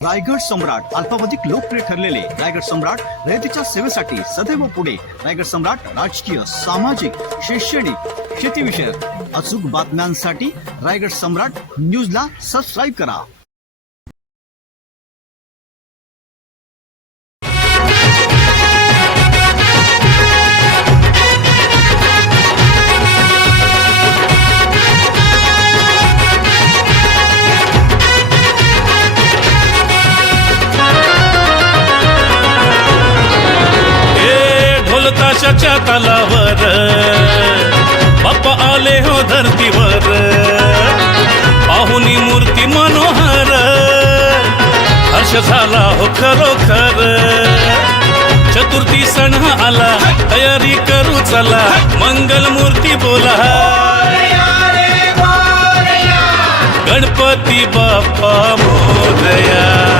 रायगड सम्राट अल्पावधिक लोकप्रिय ठरलेले रायगड सम्राट रयतेच्या सेवेसाठी सदैव पुढे. रायगड सम्राट राजकीय, सामाजिक, शैक्षणिक, शेतीविषयक अचूक बातम्यांसाठी रायगड सम्राट न्यूजला सबस्क्राईब करा. ताशाच्या तालावर बाप्पा आले हो धरतीवर, पाहुनी मूर्ती मनोहर, हर्ष झाला हो खरोखर. चतुर्थी सण आला, तयारी करू चला, मंगल मूर्ती बोला, गणपती बाप्पा मोरया.